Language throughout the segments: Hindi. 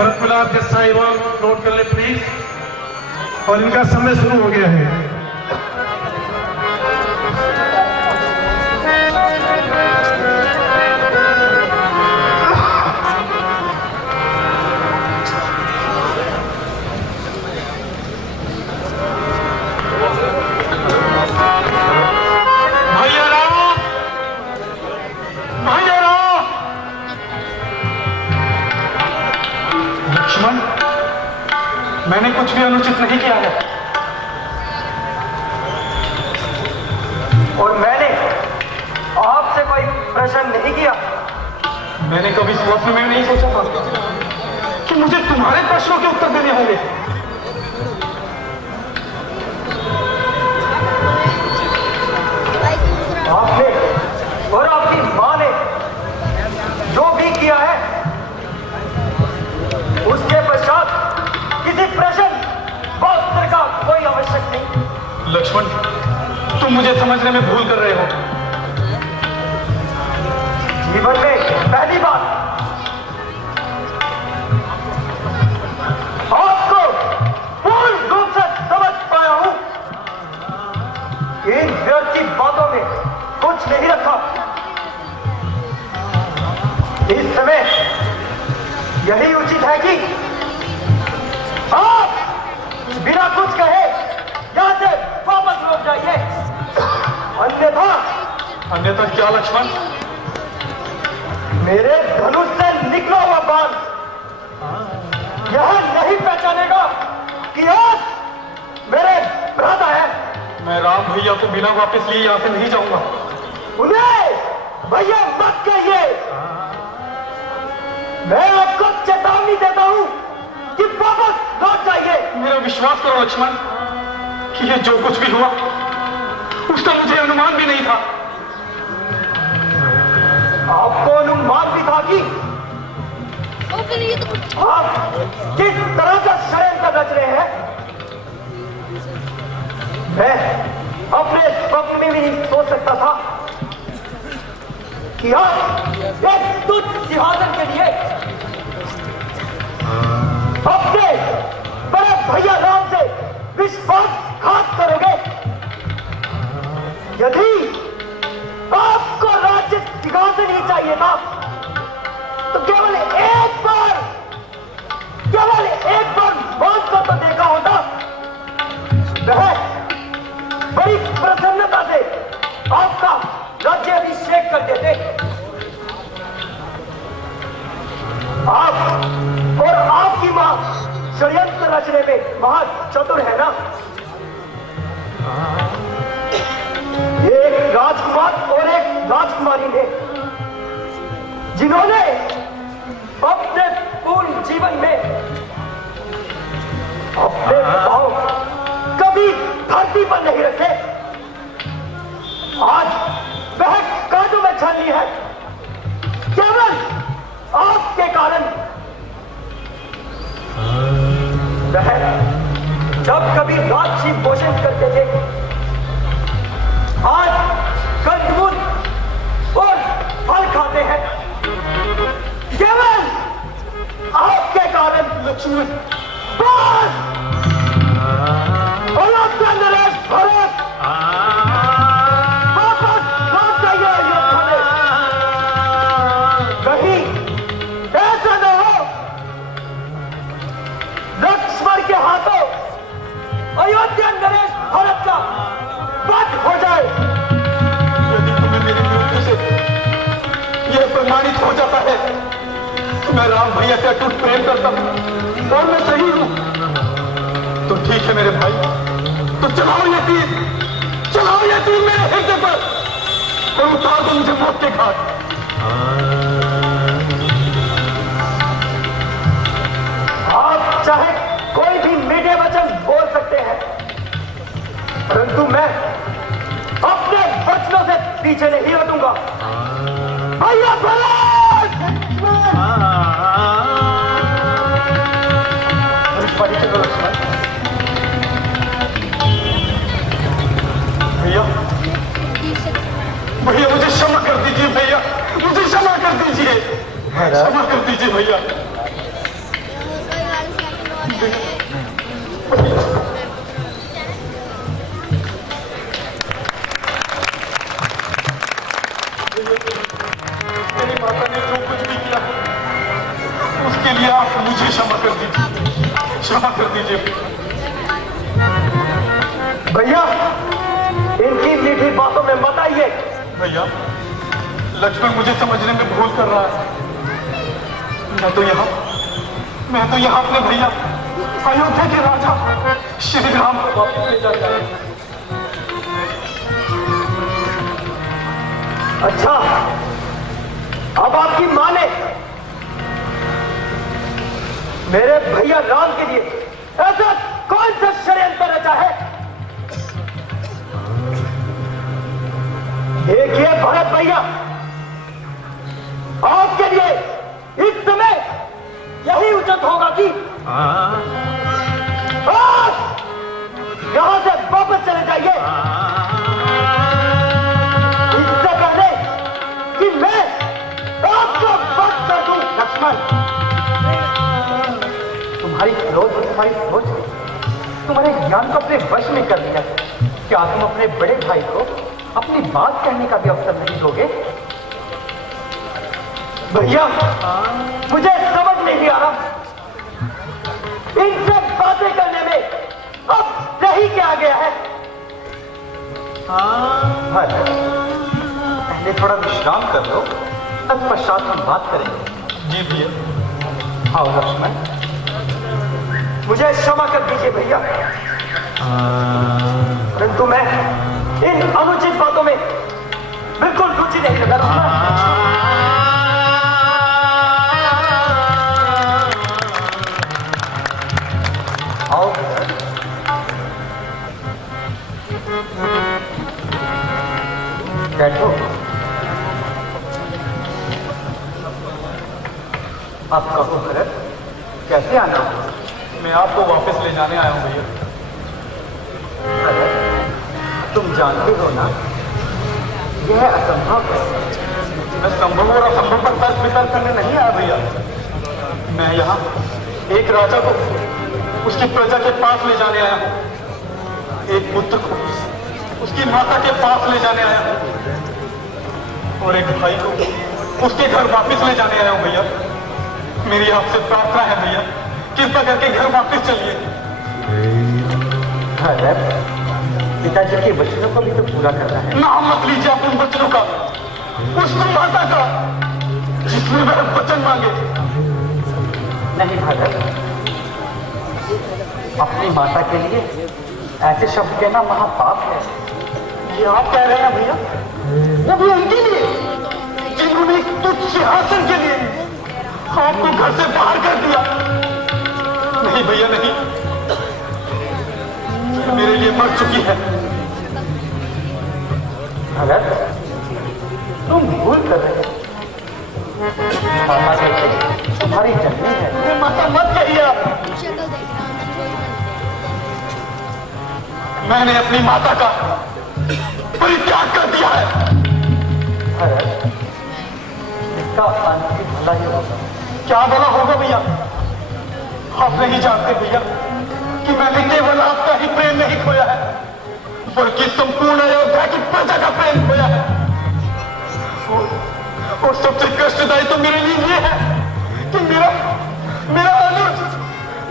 भरत विलास के साहिबान नोट कर ले प्लीज। और इनका समय शुरू हो गया है। मैंने कुछ भी अनुचित नहीं किया है और मैंने आपसे कोई प्रश्न नहीं किया। मैंने कभी स्वप्न में नहीं सोचा था कि मुझे तुम्हारे प्रश्नों के उत्तर देने होंगे। आपने और आपकी मां ने जो भी किया है उसके पश्चात किसी प्रश्न व उत्तर का कोई आवश्यक नहीं। लक्ष्मण, तुम मुझे समझने में भूल कर रहे हो। जीवन में पहली बार आपको पूर्ण रूप से समझ पाया हूं। इन व्यर्थ बातों में कुछ नहीं रखा। इस समय यही उचित है कि आप बिना कुछ कहे यहां से वापस लौट जाइए। अन्यथा क्या लक्ष्मण? मेरे धनुष से निकला हुआ बाण यह नहीं पहचानेगा कि आप मेरे भ्राता है। मैं राम भैया को बिना वापस लिए यहां से नहीं जाऊंगा। उन्हें भैया मत कहिए। मैं आपको चेतावनी देता हूं कि वापस लौट जाइए। मेरा विश्वास करो लक्ष्मण कि ये जो कुछ भी हुआ उसका मुझे अनुमान भी नहीं था। आपको अनुमान भी था कि आप किस तरह का षड्यंत्र रच रहे हैं। मैं अपने स्वप्न में भी नहीं सोच सकता था कि आप एक तुच्छ सिंहासन के लिए अपने बड़े भैया राम से विश्वासघात करोगे। यदि आपको राज्य सिंहासन ही चाहिए था तो केवल एक बार मौत को तो देखा होता। वह बड़ी प्रसन्नता से आपका राज्य अभिषेक कर देते। आप और आपकी मां षड्यंत्र रचने में बहुत चतुर है ना। एक राजकुमार और एक राजकुमारी ने जिन्होंने अपने पूर्ण जीवन में अपने पांव कभी धरती पर नहीं रखे, आज वह कांटों में छलनी है केवल आपके कारण। वह जब कभी राजसी भोजन करते थे आज कंदमूल और फल खाते हैं केवल आपके कारण। लक्ष्मण बस नरेश भरत वापस लौट जाइए अयोध्या में। कहीं ऐसा न हो लक्ष्मण के हाथों अयोध्या नरेश भरत का वध हो जाए। यदि तुम्हें मेरी मृत्यु से यह प्रमाणित हो जाता है कि मैं राम भैया से अटूट प्रेम करता हूं और मैं सही हूं तो ठीक है मेरे भाई, तो चलाओ ये तीर मेरे हृदय पर और उतार दो मुझे मौत के घाट। आप चाहे कोई भी मीठे वचन बोल सकते हैं परंतु मैं अपने वचनों से पीछे नहीं हटूंगा। भैया भैया मुझे क्षमा कर दीजिए भैया, मुझे क्षमा कर दीजिए, क्षमा कर दीजिए भैया। भैया आप मुझे क्षमा कर दीजिए, क्षमा कर दीजिए। भैया इनकी मीठी बातों में मत आइए। भैया लक्ष्मण मुझे समझने में भूल कर रहा है। मैं तो यहाँ अपने भैया अयोध्या के राजा श्री राम को वापस ले जाता है। अच्छा, अब आपकी मां ने मेरे भैया राम के लिए ऐसा कौन सा षड्यंत्र रचा है? देखिए भरत भैया, आपके लिए इस समय यही उचित होगा कि आप यहां से वापस चले जाइए, इससे पहले कि मैं आपको बच कर दूं। लक्ष्मण, तुम्हारी क्रोध और तुम्हारी सोच तुम्हारे ज्ञान को अपने वश में कर लिया। क्या तुम अपने बड़े भाई को अपनी बात कहने का भी अवसर नहीं दोगे? भैया मुझे समझ नहीं आ रहा, इनसे बातें करने में अब रही क्या गया है? पहले थोड़ा विश्राम कर लो, तत्पश्चात हम बात करेंगे। जी भैया। आओ लक्ष्मण, मुझे क्षमा कर दीजिए भैया, परंतु मैं इन अनुचित बातों में बिल्कुल रुचि नहीं लगा रहा। आओ बैठो। आप कहो भरत, कैसे आना? मैं आपको वापस ले जाने आया हूं भैया। भरत, तुम जानते हो ना यह असंभव है। मैं संभव और असंभव पर तर्क वितर्क करने नहीं आया भैया। मैं यहाँ एक राजा को उसकी प्रजा के पास ले जाने आया हूँ, एक पुत्र को उसकी माता के पास ले जाने आया हूँ, और एक भाई को उसके घर वापस ले जाने आया हूँ भैया। मेरी आपसे प्रार्थना है भैया, कृपा करके घर वापस चलिए। पिताजी के वचनों को भी तो पूरा करना है। नाम मत लीजिए आप उन वचनों का, उस माता का जिसने वह वचन मांगे। नहीं भरत, अपनी माता के लिए ऐसे शब्द कहना महापाप है। ये आप कह रहे हैं भैया? वो भी उनके लिए जिन्होंने एक तुच्छ सिंहासन के लिए आपको घर से बाहर कर दिया। नहीं भैया नहीं, मेरे लिए मर चुकी है। भरत, तुम भूल कर रहे हो। माता कहते तुम्हारी जननी है। ये माता मत कहिए आप। मैंने अपनी माता का परित्याग कर दिया है। भरत, इसका अंत भी भला ही होगा। क्या भला होगा भैया? आप नहीं जानते भैया कि मैंने केवल आपका ही प्रेम नहीं खोया है, बल्कि संपूर्ण अयोध्या की प्रजा का प्रेम खोया है। और सबसे कष्टदायी तो मेरे लिए ये है कि मेरा अनुज,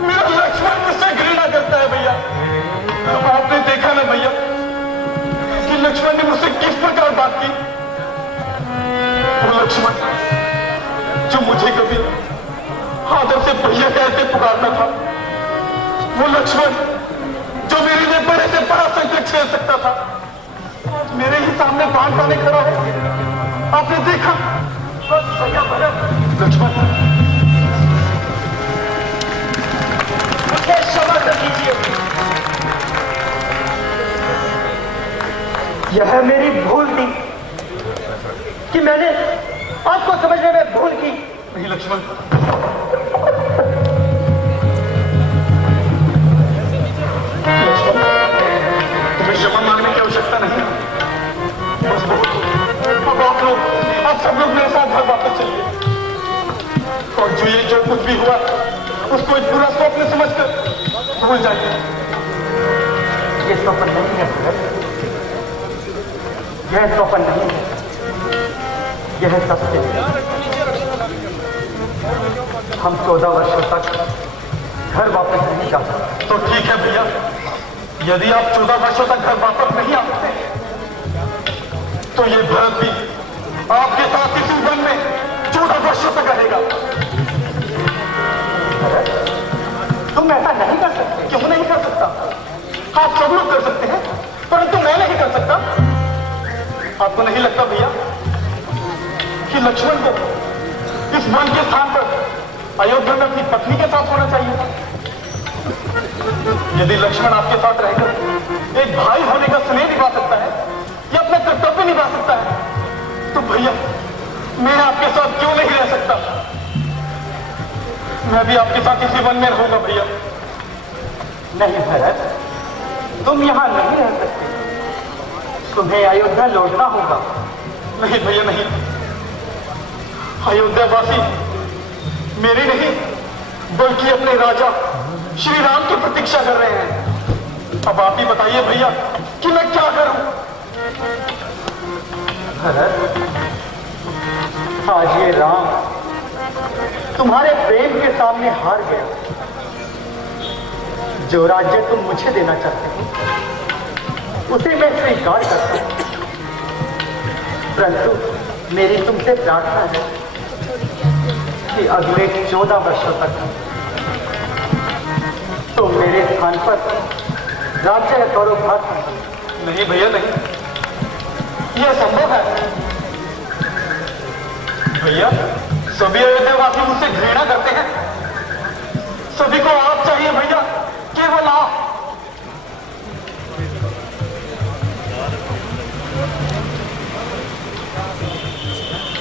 मेरा लक्ष्मण मुझसे घृणा करता है भैया। आपने देखा ना भैया कि लक्ष्मण ने मुझसे किस प्रकार बात की। वो लक्ष्मण जो मुझे कभी आदर से भैया कहते पुकारता था, वो लक्ष्मण जो मेरे लिए बड़े से बड़ा संकट झेल सकता था, आज मेरे ही सामने बाण ताने खड़ा है। आपने देखा भैया भरत, लक्ष्मण मुझे क्षमा कर दीजिए। यह मेरी भूल थी कि मैंने आपको समझने में भूल की। नहीं लक्ष्मण, तुम्हें क्षमा मांगने की आवश्यकता नहीं। बस अब आप लोग, आप सब लोग मेरे साथ घर वापस चलिए, और जो कुछ भी हुआ उसको एक पूरा स्वप्न समझकर भूल जाइए। ये स्वप्न नहीं है भरत, यह स्वप्न नहीं है, यह सत्य है। हम 14 वर्षों तक घर वापस नहीं जा सकते। तो ठीक है भैया, यदि आप 14 वर्षों तक घर वापस नहीं आ सकते तो ये भरत भी आपके साथ इसी वन में 14 वर्षों तक रहेगा। तुम ऐसा नहीं कर सकते। क्यों नहीं कर सकता? आप सब लोग कर सकते हैं, परंतु मैं नहीं कर सकता। आपको नहीं लगता भैया कि लक्ष्मण को इस वन के स्थान पर अयोध्या में अपनी पत्नी के साथ होना चाहिए था? यदि लक्ष्मण आपके साथ रहकर एक भाई होने का स्नेह निभा सकता है या अपना कर्तव्य निभा सकता है, तो भैया मैं आपके साथ क्यों नहीं रह सकता? मैं भी आपके साथ इसी वन में रहूंगा भैया। नहीं भरत, तुम यहां नहीं रह सकते। तुम्हें अयोध्या लौटना होगा। नहीं भैया नहीं, अयोध्यावासी मेरी नहीं बल्कि अपने राजा श्री राम की प्रतीक्षा कर रहे हैं। अब आप ही बताइए भैया कि मैं क्या करूं? भरत, आज ये राम तुम्हारे प्रेम के सामने हार गया। जो राज्य तुम मुझे देना चाहते हो उसे मैं स्वीकार करता हूं, परंतु मेरी तुमसे प्रार्थना है कि अगले 14 वर्षों तक तुम मेरे स्थान पर राज्य का गौरवभार संभालो। नहीं भैया नहीं, यह संभव है भैया। सभी अयोध्यावासी मुझसे घृणा करते हैं। सभी को आप चाहिए भैया, केवल आप।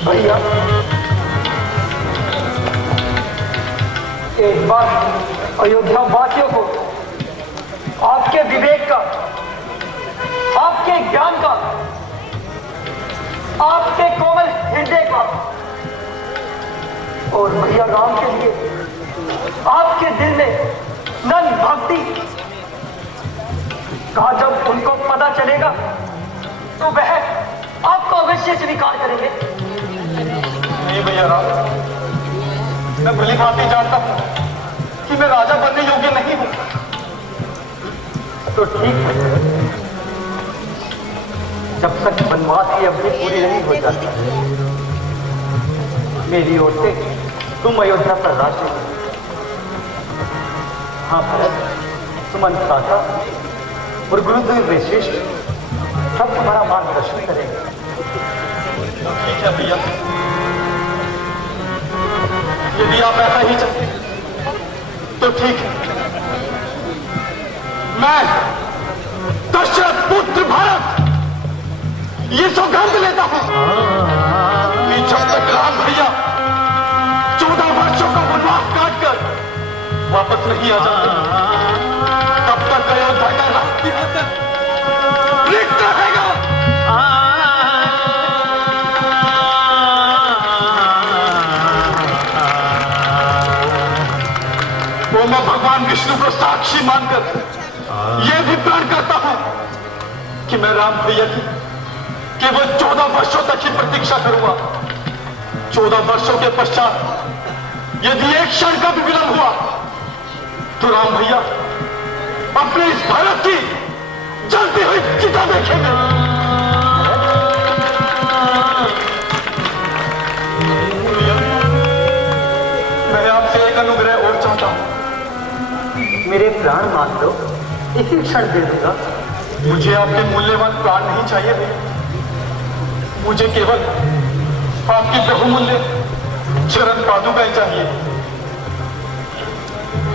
भैया एक बार अयोध्या वासियों को आपके विवेक का, आपके ज्ञान का, आपके कोमल हृदय का और भैया राम के लिए आपके दिल में नन भक्ति का जब उनको पता चलेगा तो वह आपको अवश्य स्वीकार करेंगे। नहीं भैया राम, मैं भली भांति जानता हूं कि मैं राजा बनने योग्य नहीं हूं। तो ठीक है, जब तक वनवास की अवधि पूरी नहीं हो जाती मेरी ओर से तुम अयोध्या पर राज्य करो। हाँ भरत, सुमंत काका और गुरुदेव वशिष्ठ सब तुम्हारा मार्गदर्शन करेंगे। ठीक है भैया, यदि आप ऐसा ही चाहते तो ठीक है। मैं दशरथ पुत्र भारत ये सौगंध लेता हूं कि जब तक राम भैया 14 वर्षों का वनवास काटकर वापस नहीं आ जाते तब तक अयोध्या का राष्ट्रीय रिक्त रहेगा। वो मैं भगवान विष्णु को साक्षी मानकर यह भी प्रण करता हूं कि मैं राम भैया की केवल 14 वर्षों तक ही प्रतीक्षा करूंगा। 14 वर्षों के पश्चात यदि एक क्षण का भी विलंब हुआ तो राम भैया अपने इस भारत की जलती हुई चिता देखेंगे। मैं आपसे एक अनुग्रह और चाहता हूं। मेरे प्राण मान लो, इसी क्षण दे दूंगा। मुझे आपके मूल्यवान प्राण नहीं चाहिए भैया, मुझे केवल आपकी बहुमूल्य चरण पादुकाएं चाहिए।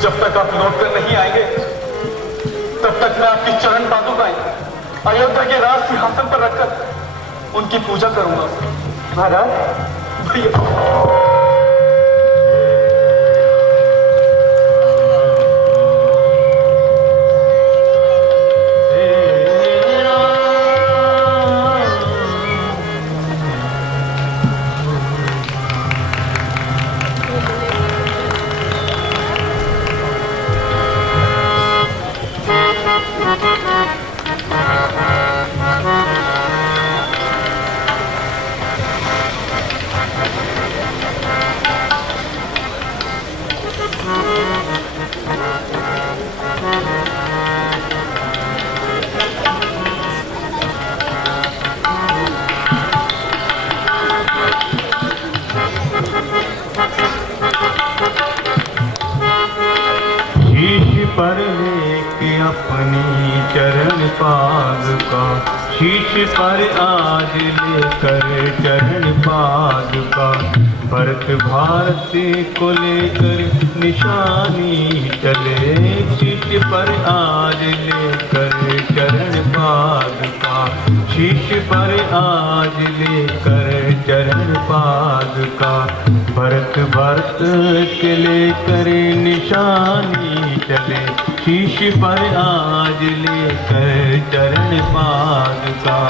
जब तक आप लौट कर नहीं आएंगे तब तक मैं आपकी चरण पादुकाएं अयोध्या के राज सिंहासन पर रखकर उनकी पूजा करूंगा। महाराज भैया पर लेके अपनी चरण पाद का, शीश पर आज लेकर चरण पाद का, भरत भारत को लेकर निशानी चले, शीश पर आज लेकर चरण पाद का, शीश पर आज लेकर चरण पाद का, भरत भारत के लेकर निशानी चले, शीश पर आज लेकर चरण पाद का।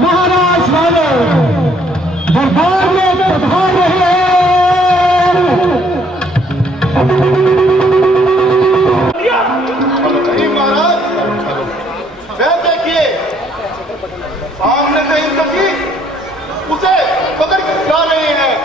महाराज वाले दरबार में पधार रहे महाराज, वह देखिए सामने से इंद्रजी उसे पकड़ के जा रहे हैं।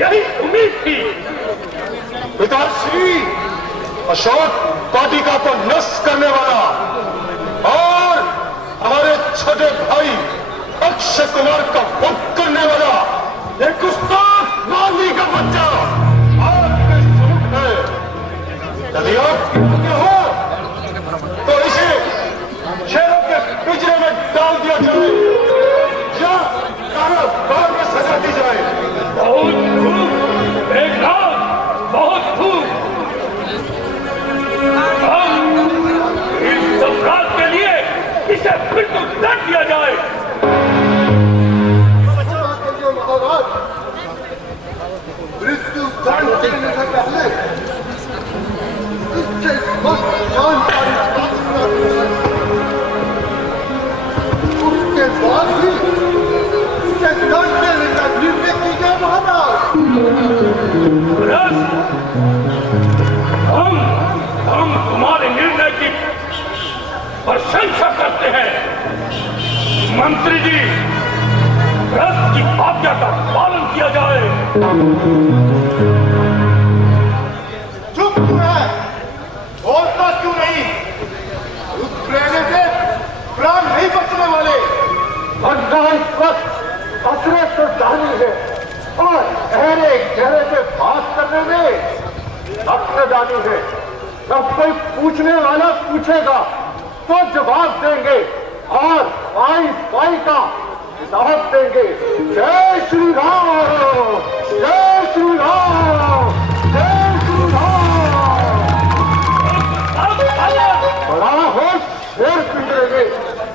यही उम्मीद थी। पिताश्री, अशोक वाटिका को नष्ट करने वाला और हमारे छोटे भाई अक्षय कुमार का वध करने वाला एक गुस्ताख मानवी का बच्चा आपके सम्मुख है। यदि आप हो तो इसे शेरों के पिंजरे में डाल दिया जाए या कारागार में सजा दी जाए। बहुत खूब मेघनाथ, बहुत खूब। हम इस अपराध के लिए इसे बिल्कुल दंड दिया जाए। महाराज, मृत्यु दंड देने से पहले इससे स्पष्ट जानकारी प्राप्त करना, उसके बाद ही इसे दंड देने का निर्णय कीजिए महाराज। हम तुम्हारे निर्णय की प्रशंसा करते हैं। मंत्री जी, रस की आज्ञा का पालन किया जाए। चुप क्यों है? बोलता क्यों नहीं? रुद्र पूछने वाला पूछेगा तो जवाब देंगे और पाई पाई का हिसाब देंगे। जय श्री राम, जय श्री राम, जय श्री राम। बड़ा हो शेर पिंजरे में,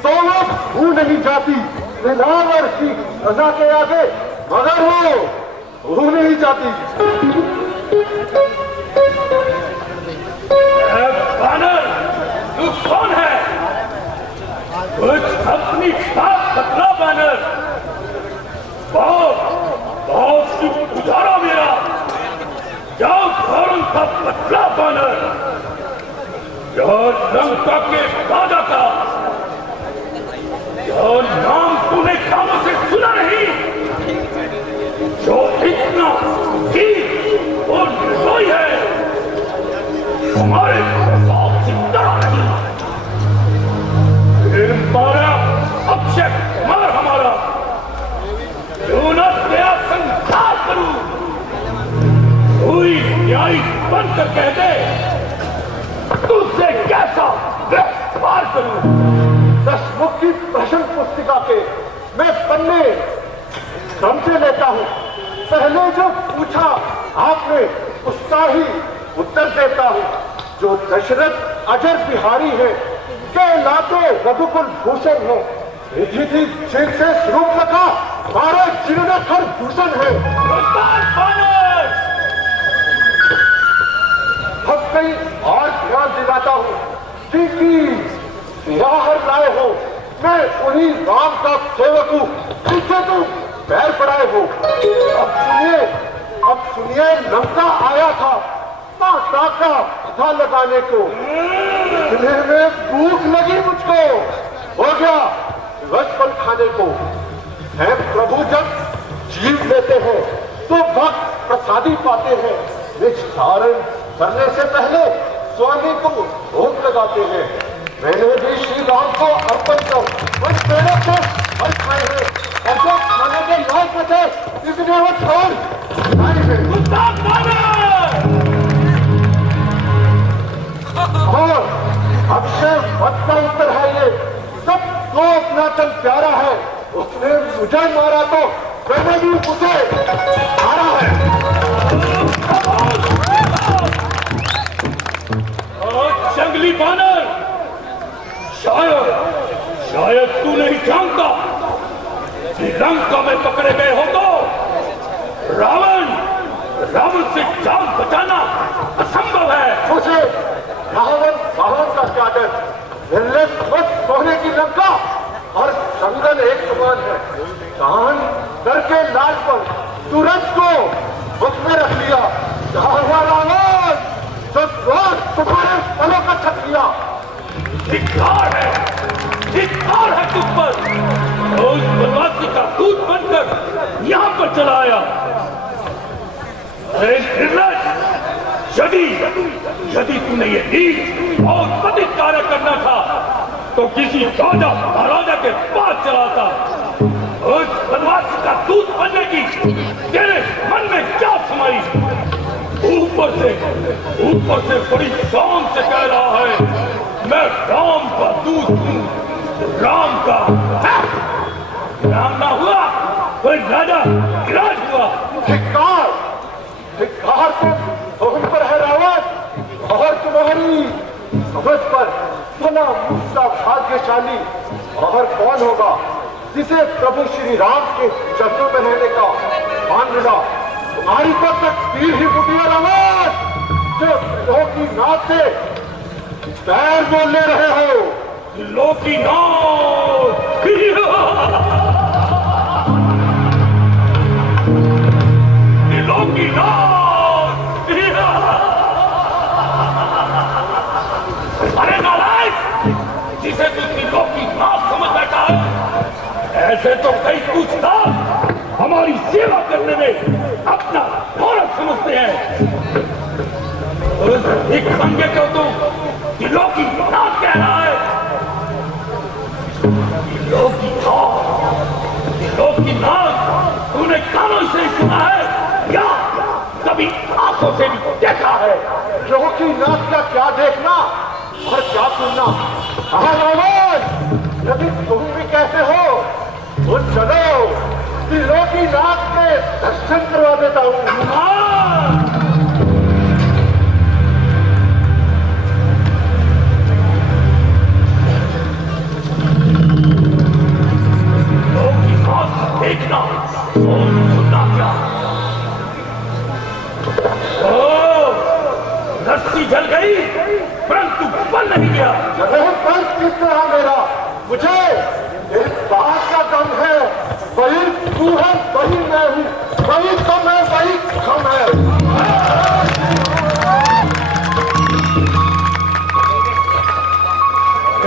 तो लोग भू नहीं जाती निलावर की रजा के आगे, मगर वो भू नहीं जाती। बानर, तू कौन है? कुछ अपनी बात बतला बानर। बहुत गुजारा मेरा, जाओ घरों का बतला बानर। जो लंका के राजा का जो नाम तूने कानों से सुना नहीं, जो इतना वीर और निर्दयी है, हमारे साथ जिंदा नहीं। फिर मारा अक्षय कुमार हमारा, क्यों न तेरा संहार करूं? कोई न्यायी बनकर कह दे, तुझसे कैसा व्यवहार करूं? दशमुख की प्रश्न पुस्तिका के मैं पन्ने समझे लेता हूं। पहले जो पूछा आपने उसका ही उत्तर देता हूं। जो दशरथ अजर बिहारी है, के लाते रघुकुल भूषण है, रिधि थी जिनसे स्वरूप रखा मारे जीर्णोद्धार भूषण है। अब कहीं और ध्यान दिलाता हूं कि बाहर लाए हो, मैं उन्हीं राम का सेवक हूं जिससे तुम पैर पड़ाए हो। अब सुनिए लंका आया था माता का पता लगाने को, इतने में भूख लगी मुझको, हो गया रसफल खाने को। है प्रभु जब जीव लेते हैं तो भक्त प्रसादी पाते हैं, निज धारण करने से पहले स्वामी को भोग लगाते हैं। मैंने भी श्री राम को अर्पण कर कुछ पेड़ों से फल खाए हैं, और जो खाने के लायक थे इसने वो छोड़ खाए हैं। और अक्षय वक्त का उत्तर है ये, सब तो अपना तन प्यारा है, उसने मुझे मारा तो मैंने भी उसे मारा है। जंगली बानर, शायद तू नहीं जानता कि लंका में पकड़े गए हो तो रावण से जान बचाना असंभव है। मुझे रावण का क्या डर, निर्लज सोने की लंका और जंगल एक समान है। कान डर के लाल पर सूरज को मुख में रख लिया, रावण जो स्वर्ग तुम्हारे पलों का छक लिया। धिक्कार है तुझ पर, उस बदमाशी का दूत बनकर यहाँ पर चला आया। अरे निर्लज, यदि तूने ये नीच और पतित कार्य करना था तो किसी राजा महाराजा के पास चलाता। उस बदमाशी का दूत बनने की तेरे मन में क्या समाई? ऊपर से बड़ी शान से कह रहा है, मैं राम का दूत हूं, राम का। राम ना हुआ कोई राजा विराज हुआ। धिक्कार तो तुम पर है रावण, और तुम्हारी समझ पर भला मुझसा भाग्यशाली और कौन होगा जिसे प्रभु श्री राम के चरणों में रहने का मान मिला। तुम्हारी तो तकदीर ही फुटिया रावण, जो लोगों की नाक से पैर बोल ले रहे हो। लोकी नाथ, लोकी नाथ। अरे नालायक, जिसे तू लोकी नाथ समझ बैठा है, ऐसे तो कई पूछता हमारी सेवा करने में अपना गौरव समझते हैं। उस एक संगे को तू दिलों की नाथ कह रहा है। दिलों की नाथ तूने कानों से सुना है या कभी आंखों से भी देखा है? दिलों की नाथ का क्या देखना, और क्या सुनना। हाँ रावण, यदि तुम भी कहते हो तो चलो तीरों की नाक में दर्शन करवा देता हूँ। देखना और सुनना क्या? रस्सी जल गई परंतु बल नहीं गया। पर किस तरह मेरा? मुझे इस बात का गम है, वही तू है वही मैं हूँ, वही तुम है वही हम है।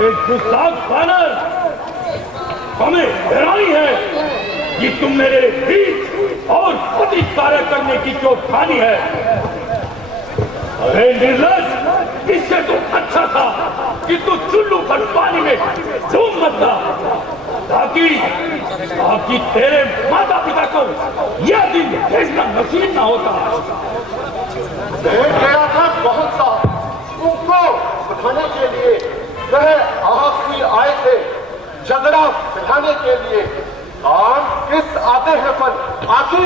एक गुस्ताख वानर, हमें हैरानी है कि तुम मेरे हित और पति कार्य करने की जो ठानी है। अरे निर्लज, इससे तो अच्छा था कि तू चुल्लू पर पानी में डूब मरता, ताकि तेरे माता पिता को यह दिन भेजना नसीब ना होता। मैं गया था बहुत सा तुमको उठाने के लिए, वह आप ही आए थे झगड़ा सिखाने के लिए। और किस आते हैं पर आखिर